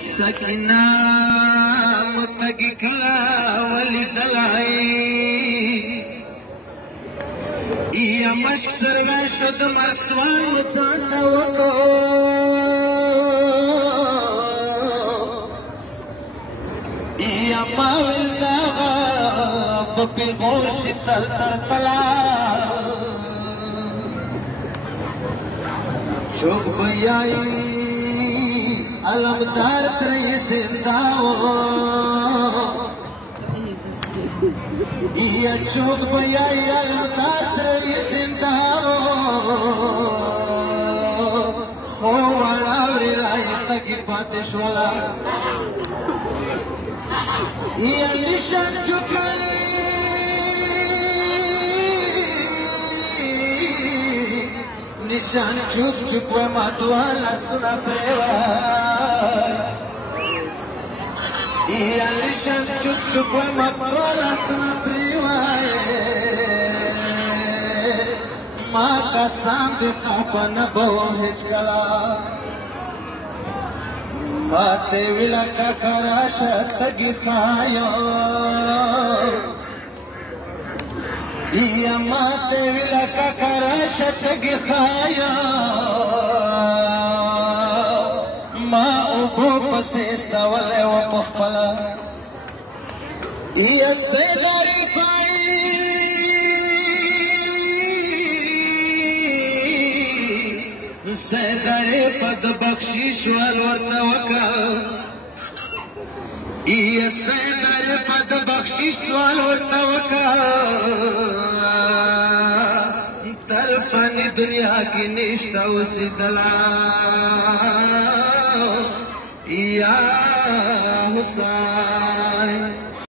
سکینہ متگی کلا ولی دلائی یا مشک سرگای شد مرک سوان مچانتا وکو یا ماویل داغا بپی غوشی تل تر تلا چوک بیائی علمدار تری زنداو یا چوک بیائی علمدار تری زنداو خو وڑاوری رائی تکی پاتش والا یا نشان چکائی نشان چوک چوک و ماتوالا سنا پریوای یا نشان چوک چوک و ماتوالا سنا پریوای ما قسم دی خوابا نبو هیچ کلا ما تیویلا کاکراشا تگی خایو یا ماتے ویلا کاکراشا تگی خایا ما اوبو پسیستا ولی و پخپلا یا سیدہ رفائی سیدہ رفت بخشیش والورتا وکا یا سیدہ رفت بخشیش والورتا وکا تلفنی دنیا کی نشتا اسی دلا یا حسین